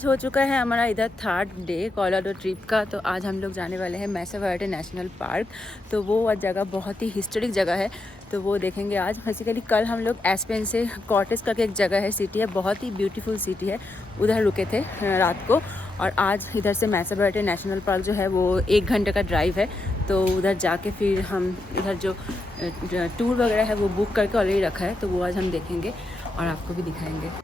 आज हो चुका है हमारा इधर 3rd डे कोलोराडो ट्रिप का। तो आज हम लोग जाने वाले हैं मेसा वर्डे नेशनल पार्क। तो वो जगह बहुत ही हिस्टोरिक जगह है, तो वो देखेंगे आज। बेसिकली कल हम लोग एस्पेन से कॉटेज करके एक जगह है, सिटी है, बहुत ही ब्यूटीफुल सिटी है, उधर रुके थे रात को। और आज इधर से मेसा वर्डे नेशनल पार्क जो है वो 1 घंटे का ड्राइव है। तो उधर जाके फिर हम इधर जो टूर वगैरह है वो बुक करके ऑलरेडी रखा है, तो वो आज हम देखेंगे और आपको भी दिखाएंगे।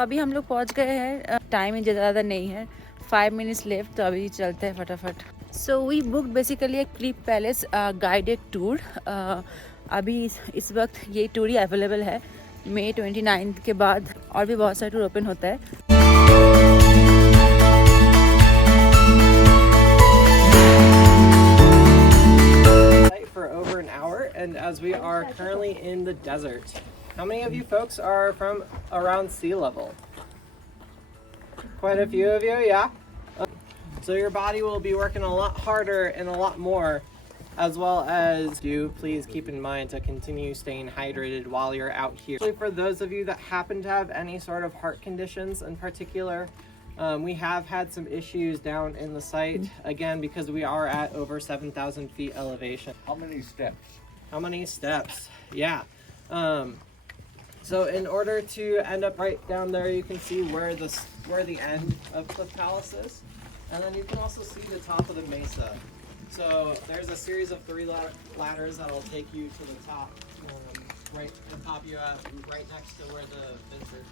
अभी हम लोग पहुंच गए हैं, टाइम ही ज़्यादा नहीं है, 5 मिनट्स लेफ्ट, तो अभी चलते हैं फटाफट। सो वी बुक बेसिकली एक क्लिफ पैलेस गाइडेड टूर। अभी इस वक्त ये टूर ही अवेलेबल है। मई 29 के बाद और भी बहुत सारे टूर ओपन होता है। For over an hour, and as we are currently in the desert. How many of you folks are from around sea level? Quite a few of you, yeah? So your body will be working a lot harder and a lot more, as well as please keep in mind to continue staying hydrated while you're out here. For those of you that happen to have any sort of heart conditions in particular, we have had some issues down in the site, again, because we are at over 7,000 feet elevation. How many steps? How many steps? Yeah. So in order to end up right down there, you can see where the end of Cliff Palace is, and then you can also see the top of the mesa. So there's a series of 3 ladders that'll take you to the top, right and pop you up right next to where the visitors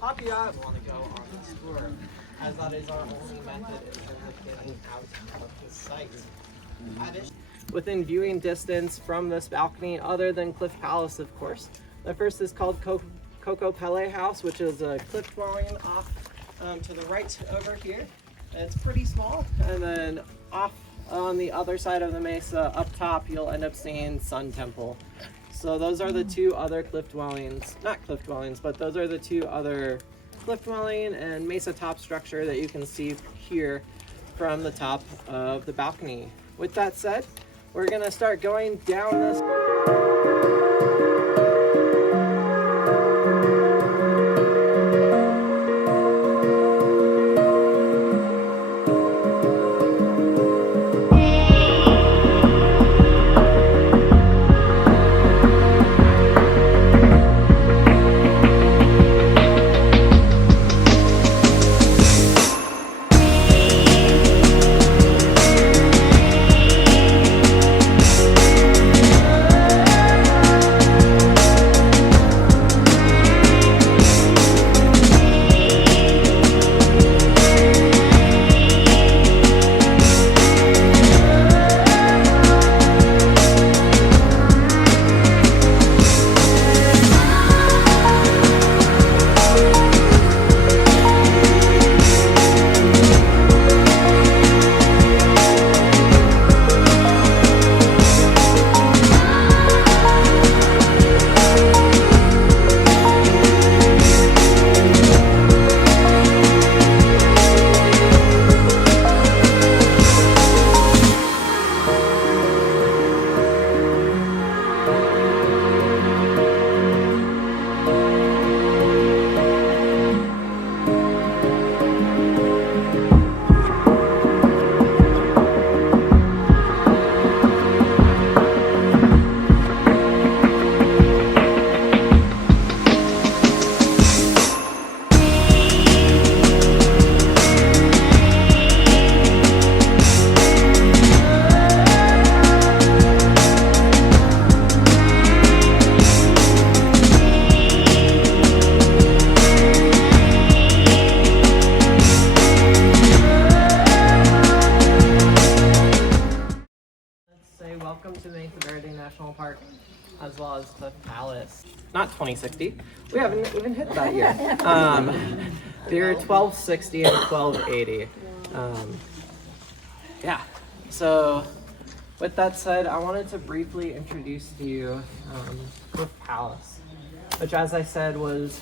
pop you up want to go on this tour, as that is our only method in terms of getting out of the site. Within viewing distance from this balcony, other than Cliff Palace, of course. The first is called Coco Pele House, which is a cliff dwelling off to the right over here. It's pretty small. And then off on the other side of the mesa, up top, you'll end up seeing Sun Temple. So those are the 2 other cliff dwellings, not cliff dwellings, but those are the 2 other cliff dwelling and mesa top structure that you can see here from the top of the balcony. With that said, we're gonna start going down this. welcome to Mesa Verde National Park, as well as Cliff Palace. Not 2060. We haven't even hit that yet. The year 1260 and 1280. Yeah. So, with that said, I wanted to briefly introduce to you Cliff Palace, which, as I said, was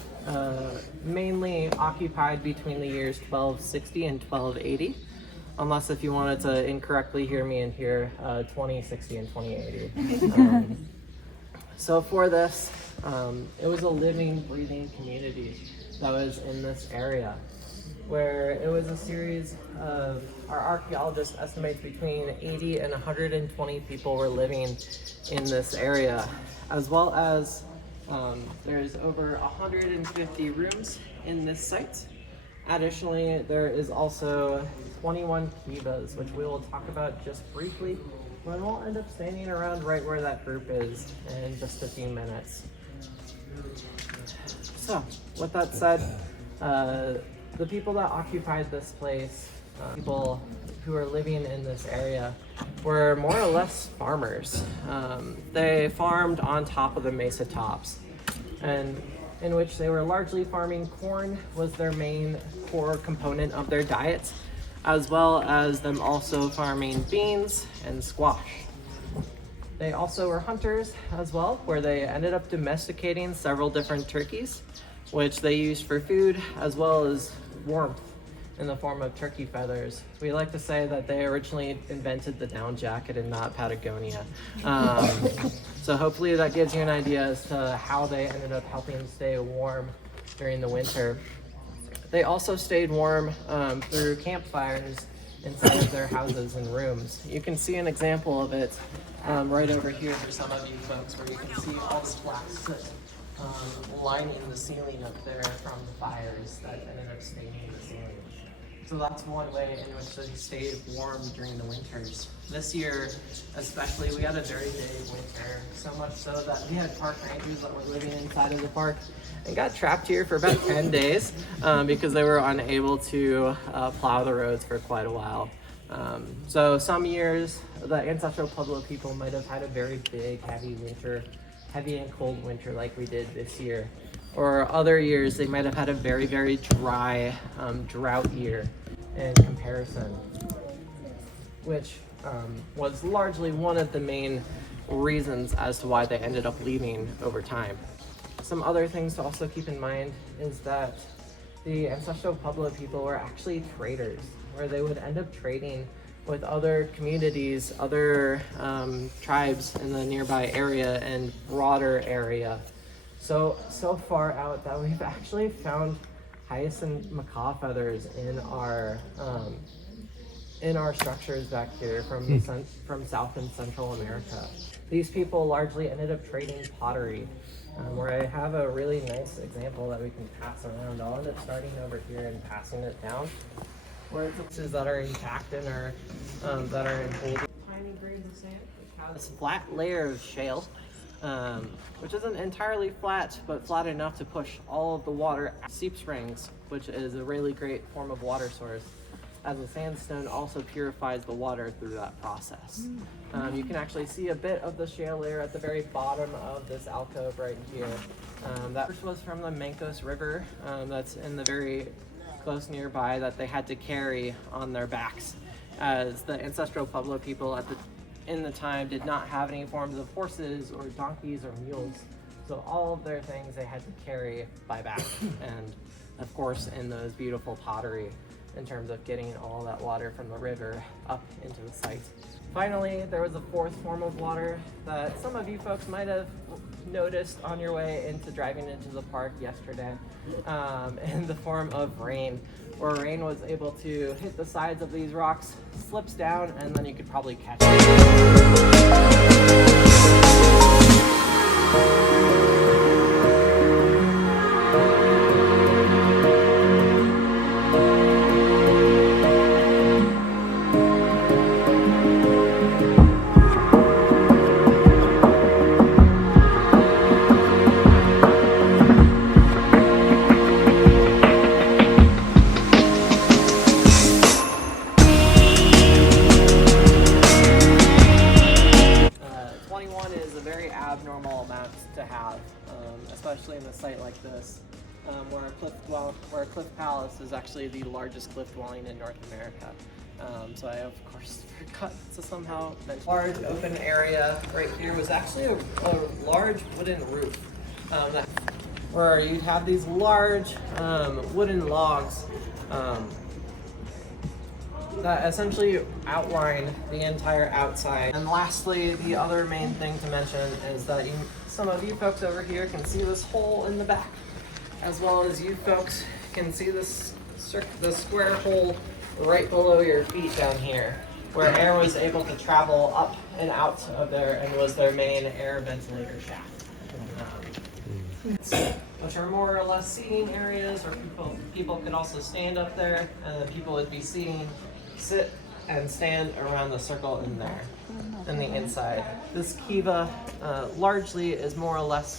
mainly occupied between the years 1260 and 1280. Unless if you wanted to incorrectly hear me and hear 2060 and 2080. So for this, it was a living, breathing community that was in this area, where it was a series of, our archaeologists estimate between 80 and 120 people were living in this area, as well as there's over 150 rooms in this site. Additionally, there is also 21 kivas, which we will talk about just briefly, but we'll end up standing around right where that group is in just a few minutes. So, with that said, the people that occupied this place, people who are living in this area, were more or less farmers. They farmed on top of the mesa tops, and in which they were largely farming corn was their main core component of their diets, as well as them also farming beans and squash. They also were hunters as well, where they ended up domesticating several different turkeys, which they used for food as well as warmth in the form of turkey feathers. We like to say that they originally invented the down jacket and not Patagonia. So hopefully that gives you an idea as to how they ended up helping stay warm during the winter. They also stayed warm through campfires inside of their houses and rooms. You can see an example of it right over here for some of you folks, where you can see all the black soot lining the ceiling up there from the fires that ended up staining the ceiling. So that's one way in which they stayed warm during the winters. This year, especially, we had a very big winter, so much so that we had park rangers that were living inside of the park and got trapped here for about 10 days because they were unable to plow the roads for quite a while. So some years, the ancestral Pueblo people might have had a very big, heavy winter, heavy and cold winter like we did this year. Or other years, they might have had a very, very dry drought year in comparison, which was largely one of the main reasons as to why they ended up leaving over time. Some other things to also keep in mind is that the ancestral Pueblo people were actually traders, where they would end up trading with other communities, other tribes in the nearby area and broader area. So far out that we've actually found hyacinth macaw feathers in our structures back here from South and Central America. These people largely ended up trading pottery, where I have a really nice example that we can pass around. I'll end up starting over here and passing it down, where it's pieces that are intact and are that are in holding. Tiny grains of sand, which has this flat layer of shale. Which isn't entirely flat, but flat enough to push all of the water. Seep springs, which is a really great form of water source, as the sandstone also purifies the water through that process. You can actually see a bit of the shale layer at the very bottom of this alcove right here. That first was from the Mancos River, that's in the very close nearby, that they had to carry on their backs, as the ancestral Pueblo people in the time did not have any forms of horses or donkeys or mules. So all of their things they had to carry by back, and of course in those beautiful pottery in terms of getting all that water from the river up into the site. Finally, there was a fourth form of water that some of you folks might have noticed on your way into driving into the park yesterday, in the form of rain, where rain was able to hit the sides of these rocks, slips down, and then you could probably catch it. abnormal amounts to have, especially in a site like this, where Cliff Palace is actually the largest cliff dwelling in North America. So I, of course, forgot to somehow mention. Large open area right here was actually a large wooden roof, where you'd have these large wooden logs that essentially outline the entire outside. And lastly, the other main thing to mention is that some of you folks over here can see this hole in the back, as well as you folks can see this the square hole right below your feet down here, where air was able to travel up and out of there and was their main air ventilator shaft. Which are more or less seating areas, or people could also stand up there, and then people would be sit and stand around the circle in there, in the inside. This kiva largely is more or less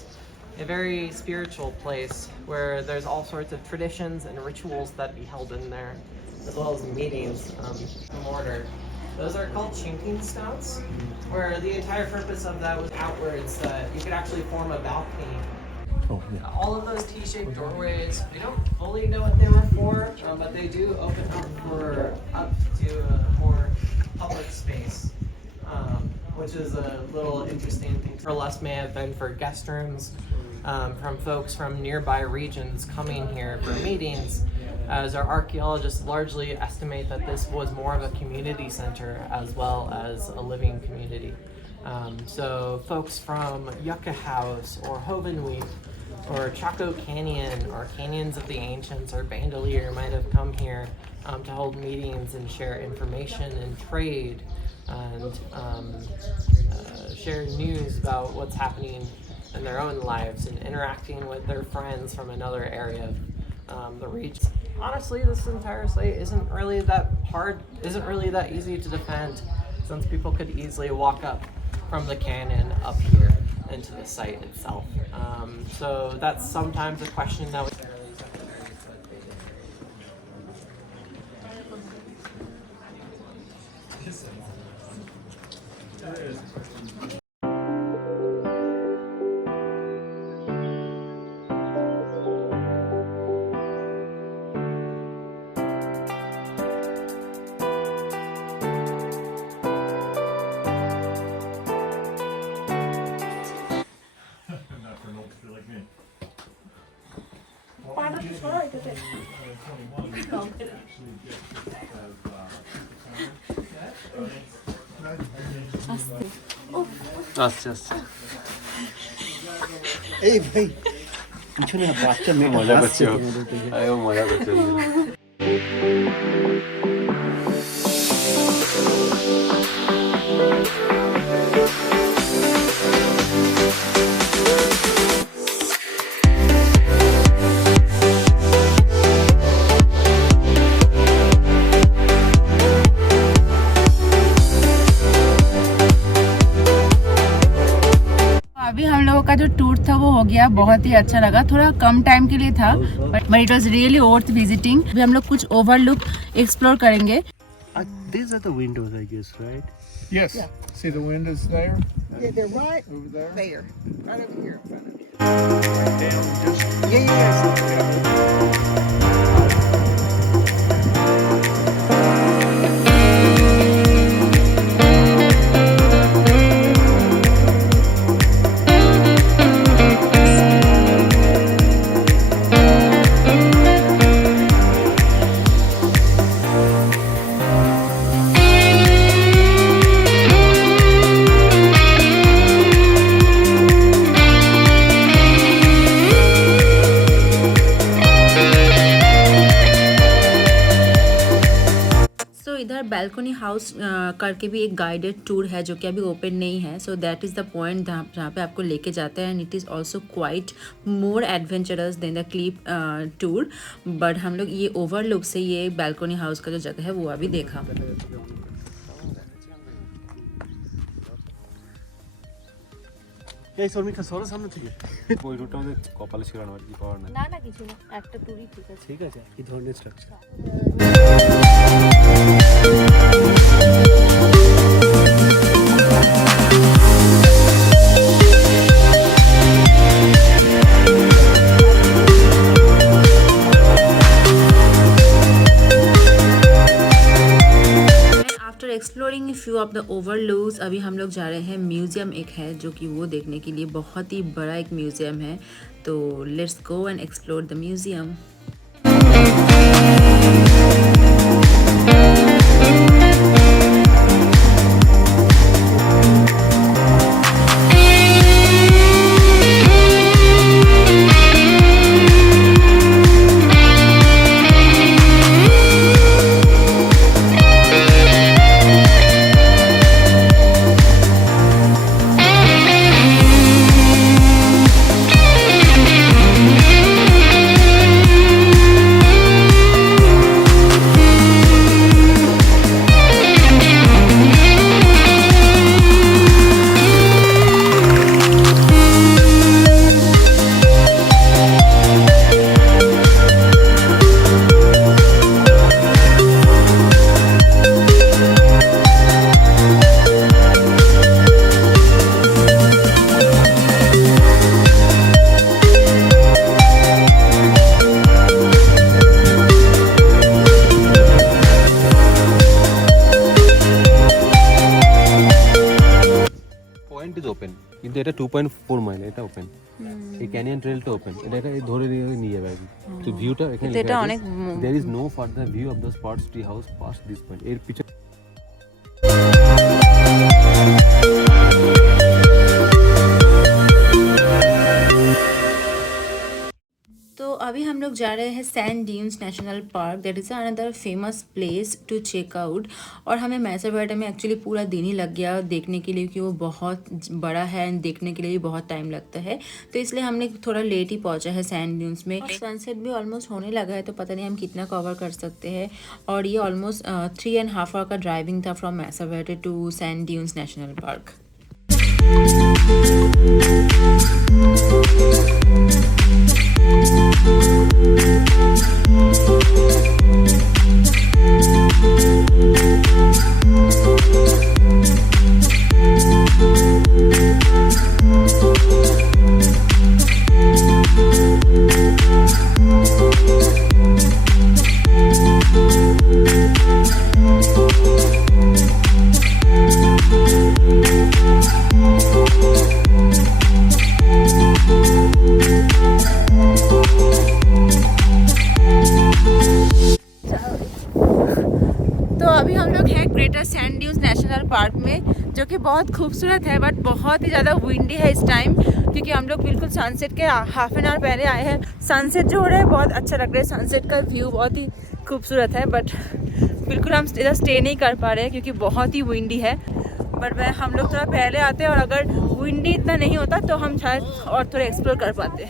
a very spiritual place where there's all sorts of traditions and rituals that be held in there, as well as meetings in order. Those are called chinking stouts, where the entire purpose of that was outwards, that you could actually form a balcony. Oh, yeah. All of those T-shaped doorways, we don't fully know what they were for, but they do open up to a more public space, which is a little interesting thing. For less may have been for guest rooms from folks from nearby regions coming here for meetings, as our archaeologists largely estimate that this was more of a community center as well as a living community. So folks from Yucca House or Hovenweep or Chaco Canyon or Canyons of the Ancients or Bandelier might have come here to hold meetings and share information and trade and share news about what's happening in their own lives and interacting with their friends from another area of the region. Honestly, this entire site isn't really that easy to defend, since people could easily walk up from the canyon up here into the site itself. So that's sometimes a question that আচ্ছা আচ্ছা এই ভাই পিছনে বাচ্চা মেয়ে মজা করছে ও মজা করছে का जो टूर था वो हो गया, बहुत ही अच्छा लगा। थोड़ा कम टाइम के लिए था, but it was really worth visiting. अभी हम लोग कुछ ओवरलुक एक्सप्लोर करेंगे। These are the windows, I guess, right? Yes. Yeah. See the windows there? Yeah, they're right over there. There, right over here in front of you. Down just इधर balcony house करके भी एक guided tour है जो कि अभी open नहीं है। So that is the point जहाँ पे आपको लेके जाते हैं, and it is also quite more adventurous than the clip tour. But हम लोग ये ओवरलुक से ये बैल्कनी हाउस का जो जगह है वो अभी देखा। এই শর্মিকা সরো সামনে থেকে ওই রুটটা আমাদের কপালে ছিল না, কি পাওয়ার না। না না কিছু না, একটা টুরই ঠিক আছে। ঠিক আছে, কি ধরনের structure? View of the overlooks. अभी हम लोग जा रहे हैं म्यूज़ियम, एक है जो कि वो देखने के लिए, बहुत ही बड़ा एक म्यूज़ियम है। तो let's go and explore the museum. Point is open, কিন্তু এটা 2.4 মাইল, এটা ওপেন। এই ক্যানিয়ন ট্রেলটা ওপেন, এটাকে ধরে নিয়ে যাবে আর কি। তো ভিউটা এখানে এটা অনেক there is no further view of the spots tree house past this point. এর পিছনে तो अभी हम लोग जा रहे हैं sand dunes national park. That is another famous place to check out. और हमें मैसा वर्डे में एक्चुअली पूरा दिन ही लग गया देखने के लिए, क्योंकि वो बहुत बड़ा है एंड देखने के लिए भी बहुत टाइम लगता है। तो इसलिए हमने थोड़ा लेट ही पहुंचा है सैंड ड्यून्स में। सनसेट भी ऑलमोस्ट होने लगा है, तो पता नहीं हम कितना कवर कर सकते हैं। और ये ऑलमोस्ट 3.5 आवर का ड्राइविंग था from Mesa Verde to Sand dunes national Park. अभी हम लोग हैं Greater Sand dunes national Park में, जो कि बहुत खूबसूरत है, बट बहुत ही ज़्यादा विंडी है इस टाइम, क्योंकि हम लोग बिल्कुल सनसेट के हाफ एन आवर पहले आए हैं। सनसेट जो हो रहा है बहुत अच्छा लग रहा है, सनसेट का व्यू बहुत ही खूबसूरत है, बट बिल्कुल हम इधर स्टे नहीं कर पा रहे हैं क्योंकि बहुत ही विंडी है। बट हम लोग थोड़ा पहले आते हैं, और अगर विंडी इतना नहीं होता तो हम शायद और थोड़ा एक्सप्लोर कर पाते।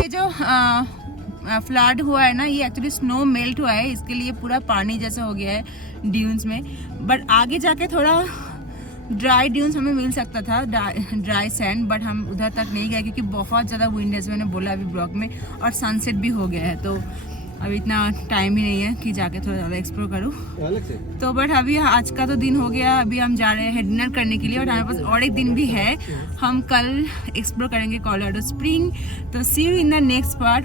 ये जो फ्लड हुआ है ना, ये एक्चुअली स्नो मेल्ट हुआ है, इसके लिए पूरा पानी जैसा हो गया है ड्यून्स में। बट आगे जाके थोड़ा ड्राई ड्यून्स हमें मिल सकता था, ड्राई सैंड, बट हम उधर तक नहीं गए क्योंकि बहुत ज़्यादा विंड है, मैंने बोला अभी ब्लॉग में, और सनसेट भी हो गया है, तो अभी इतना टाइम ही नहीं है कि जाके थोड़ा ज़्यादा एक्सप्लोर करूँ। तो बट अभी आज का तो दिन हो गया, अभी हम जा रहे हैं डिनर करने के लिए, और हमारे पास और एक दिन भी है। हम कल एक्सप्लोर करेंगे कोलोराडो स्प्रिंग। तो see you in the next part.